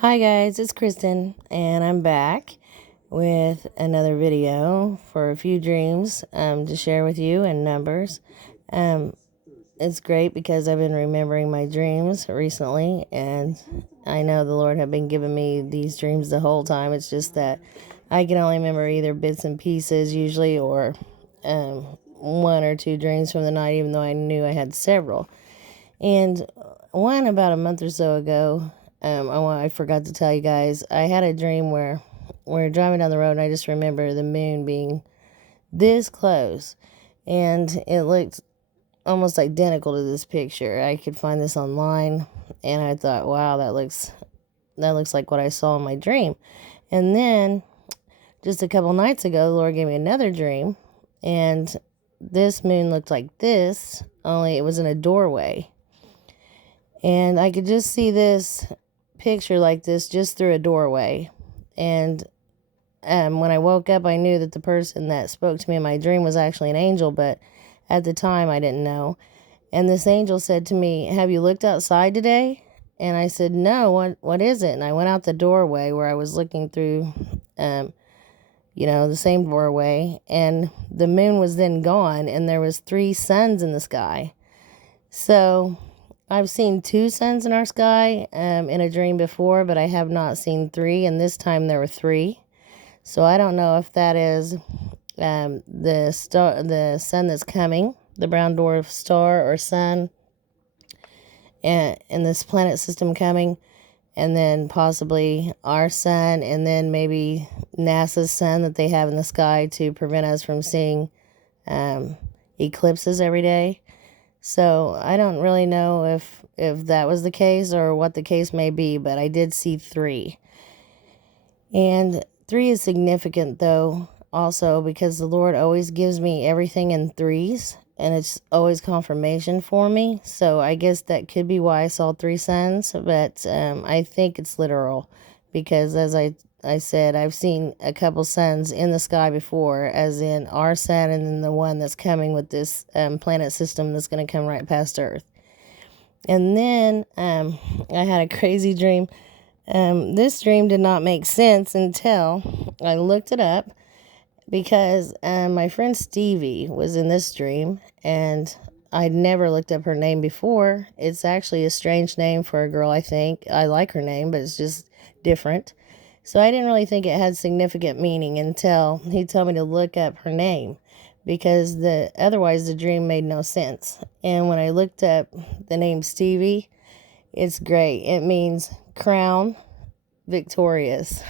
Hi guys, it's Kristen, and I'm back with another video for a few dreams to share with you and numbers. Um, it's great because I've been remembering my dreams recently, and I know the Lord have been giving me these dreams the whole time. It's just that I can only remember either bits and pieces usually, or one or two dreams from the night, even though I knew I had several. And one about a month or so ago, I forgot to tell you guys, I had a dream where we're driving down the road, and I just remember the moon being this close, and it looked almost identical to this picture. I could find this online, and I thought, wow, that looks like what I saw in my dream. And then just a couple nights ago, the Lord gave me another dream, and this moon looked like this, only it was in a doorway. And I could just see this picture like this just through a doorway. And when I woke up, I knew that the person that spoke to me in my dream was actually an angel, but at the time I didn't know. And this angel said to me, "Have you looked outside today?" And I said, "No, what is it?" And I went out the doorway where I was looking through, the same doorway, and the moon was then gone, and there was 3 suns in the sky. So I've seen 2 suns in our sky in a dream before, but I have not seen 3, and this time there were 3. So I don't know if that is the sun that's coming, the brown dwarf star or sun, and in this planet system coming, and then possibly our sun, and then maybe NASA's sun that they have in the sky to prevent us from seeing eclipses every day. So I don't really know if that was the case or what the case may be, but I did see 3. And 3 is significant, though, also because the Lord always gives me everything in threes, and it's always confirmation for me. So I guess that could be why I saw 3 suns, but I think it's literal because, as I said, I've seen a couple suns in the sky before, as in our sun and then the one that's coming with this planet system that's going to come right past Earth. And then I had a crazy dream. This dream did not make sense until I looked it up because my friend Stevie was in this dream, and I'd never looked up her name before. It's actually a strange name for a girl, I think. I like her name, but it's just different. So I didn't really think it had significant meaning until he told me to look up her name, because otherwise the dream made no sense. And when I looked up the name Stevie, it's great. It means crown victorious.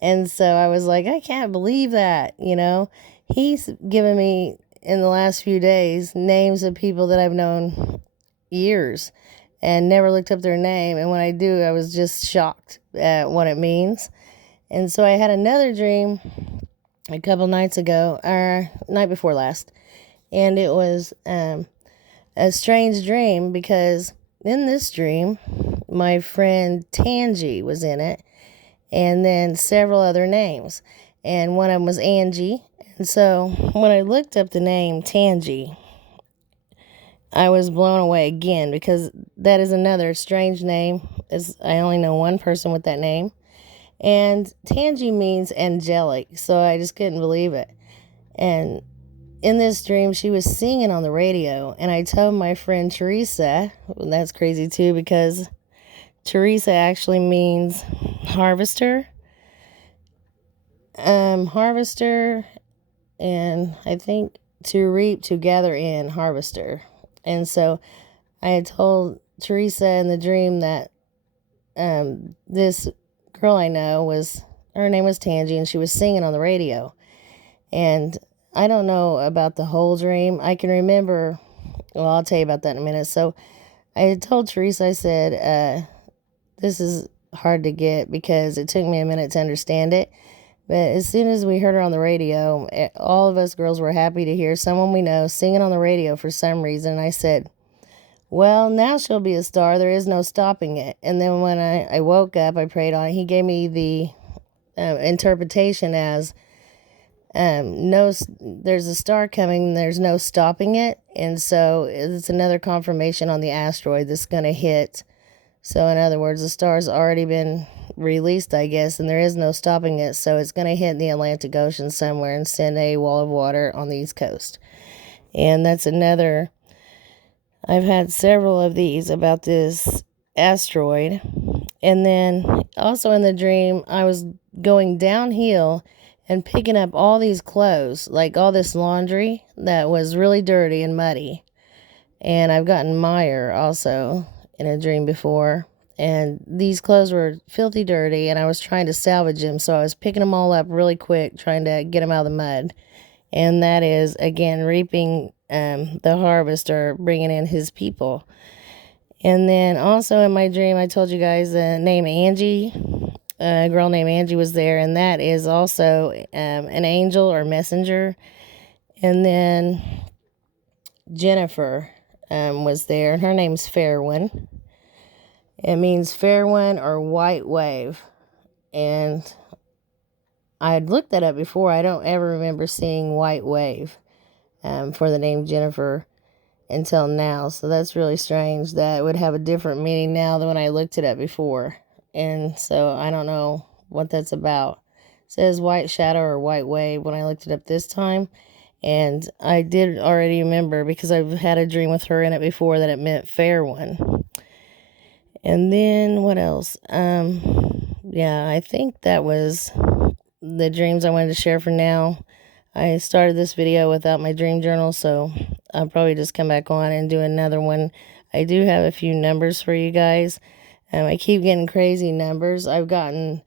And so I was like, I can't believe that, He's given me in the last few days names of people that I've known years and never looked up their name. And when I do, I was just shocked at what it means. And so I had another dream a couple nights ago, or night before last. And it was a strange dream because in this dream, my friend Tangi was in it, and then several other names. And one of them was Angie. And so when I looked up the name Tangi, I was blown away again because that is another strange name. I only know one person with that name. And Tangi means angelic, so I just couldn't believe it. And in this dream, she was singing on the radio, and I told my friend Teresa, and that's crazy too because Teresa actually means harvester. Harvester, and I think to reap, to gather in, harvester. And so I had told Teresa in the dream that this girl I know her name was Tangi, and she was singing on the radio. And I don't know about the whole dream. I can remember, well, I'll tell you about that in a minute. So I had told Teresa, I said, this is hard to get because it took me a minute to understand it. But as soon as we heard her on the radio, all of us girls were happy to hear someone we know singing on the radio for some reason. And I said, well, now she'll be a star. There is no stopping it. And then when I woke up, I prayed on it. He gave me the interpretation as, no, there's a star coming, there's no stopping it. And so it's another confirmation on the asteroid that's going to hit So in other words, the star's already been released, I guess, and there is no stopping it. So it's going to hit the Atlantic Ocean somewhere and send a wall of water on the East Coast. And that's another, I've had several of these about this asteroid. And then also in the dream, I was going downhill and picking up all these clothes, like all this laundry that was really dirty and muddy. And I've gotten mire also in a dream before. And these clothes were filthy dirty, and I was trying to salvage them. So I was picking them all up really quick, trying to get them out of the mud. And that is, again, reaping the harvest, or bringing in his people. And then also in my dream, I told you guys the name Angie. A girl named Angie was there, and that is also an angel or messenger. And then Jennifer was there, and her name's Fair One. It means fair one or white wave. And I had looked that up before. I don't ever remember seeing white wave for the name Jennifer until now. So that's really strange. That would have a different meaning now than when I looked it up before. And so I don't know what that's about. It says white shadow or white wave when I looked it up this time. And I did already remember, because I've had a dream with her in it before, that it meant fair one. And then what else? Yeah, I think that was the dreams I wanted to share for now. I started this video without my dream journal, so I'll probably just come back on and do another one. I do have a few numbers for you guys. I keep getting crazy numbers. I've gotten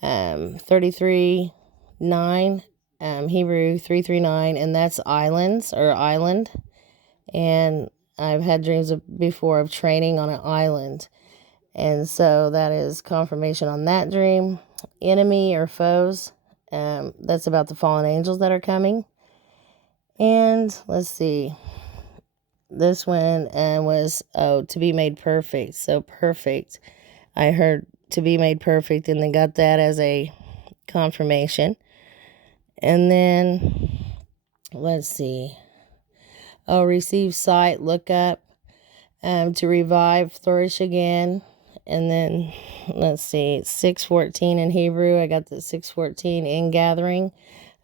33, 9, Hebrew 339, and that's islands or island. And I've had dreams before of training on an island. And so that is confirmation on that dream. Enemy or foes, that's about the fallen angels that are coming. And let's see. This one was, to be made perfect. So perfect. I heard to be made perfect, and then got that as a confirmation. And then, let's see. Receive sight, look up, to revive, flourish again. And then, let's see, 6:14 in Hebrew. I got the 6:14 in gathering.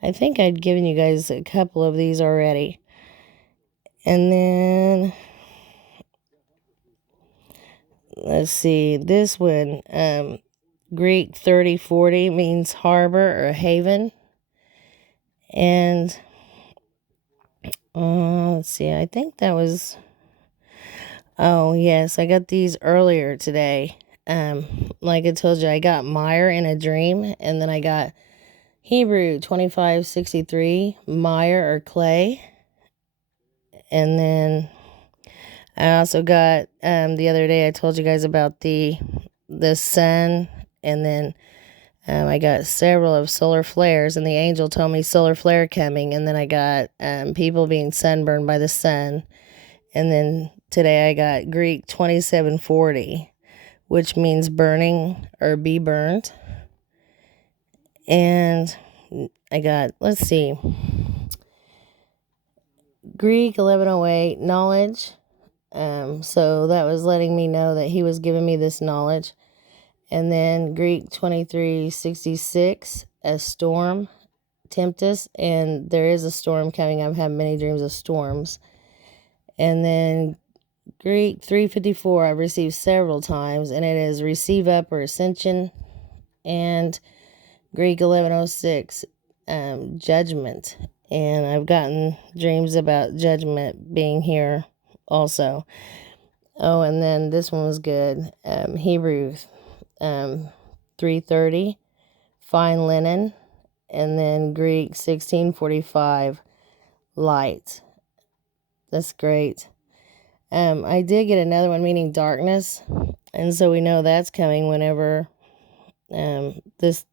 I think I'd given you guys a couple of these already. And then, let's see, this one, Greek 3040 means harbor or haven. And, let's see, I think that was, oh, yes, I got these earlier today. Like I told you, I got mire in a dream, and then I got Hebrew 2563, mire or clay. And then I also got, the other day I told you guys about the sun, and then I got several of solar flares, and the angel told me solar flare coming, and then I got people being sunburned by the sun. And then today I got Greek 2740, which means burning or be burned. And I got, let's see, Greek 1108, knowledge. So that was letting me know that he was giving me this knowledge. And then Greek 2366, a storm, tempest, and there is a storm coming. I've had many dreams of storms. And then Greek 354, I've received several times, and it is receive up or ascension. And Greek 1106, judgment. And I've gotten dreams about judgment being here also. Oh, and then this one was good. Hebrew 330, fine linen. And then Greek 1645, light. That's great. I did get another one meaning darkness, and so we know that's coming whenever this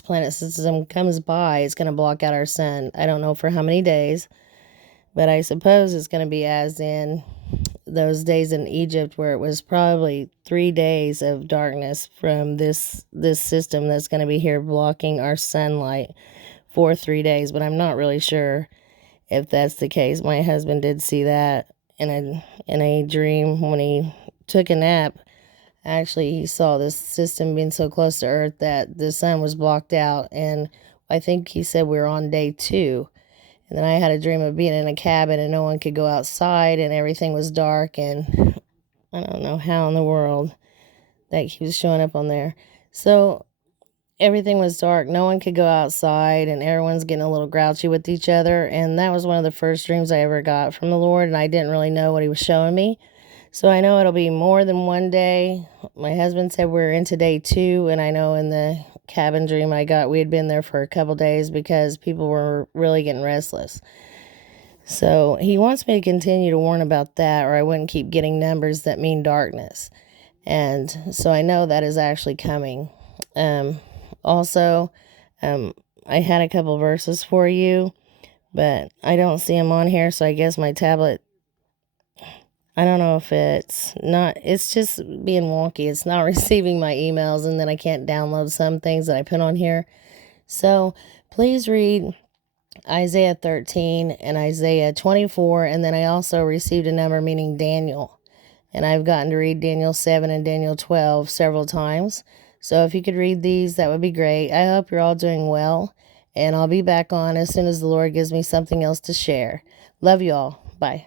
planet system comes by. It's going to block out our sun. I don't know for how many days, but I suppose it's going to be as in those days in Egypt, where it was probably 3 days of darkness from this system that's going to be here blocking our sunlight for 3 days. But I'm not really sure if that's the case. My husband did see that in a dream when he took a nap Actually, he saw this system being so close to Earth that the sun was blocked out, and I think he said we were on day 2. And then I had a dream of being in a cabin and no one could go outside and everything was dark, and I don't know how in the world that keeps showing up on there. So everything was dark, no one could go outside, and everyone's getting a little grouchy with each other. And that was one of the first dreams I ever got from the Lord, and I didn't really know what he was showing me. So I know it'll be more than one day. My husband said we're into day 2, and I know in the cabin dream I got, we had been there for a couple days because people were really getting restless. So he wants me to continue to warn about that, or I wouldn't keep getting numbers that mean darkness. And so I know that is actually coming. Also, I had a couple verses for you, but I don't see them on here, so I guess my tablet, I don't know if it's just being wonky. It's not receiving my emails, and then I can't download some things that I put on here. So please read Isaiah 13 and Isaiah 24, and then I also received a number meaning Daniel. And I've gotten to read Daniel 7 and Daniel 12 several times. So if you could read these, that would be great. I hope you're all doing well, and I'll be back on as soon as the Lord gives me something else to share. Love you all. Bye.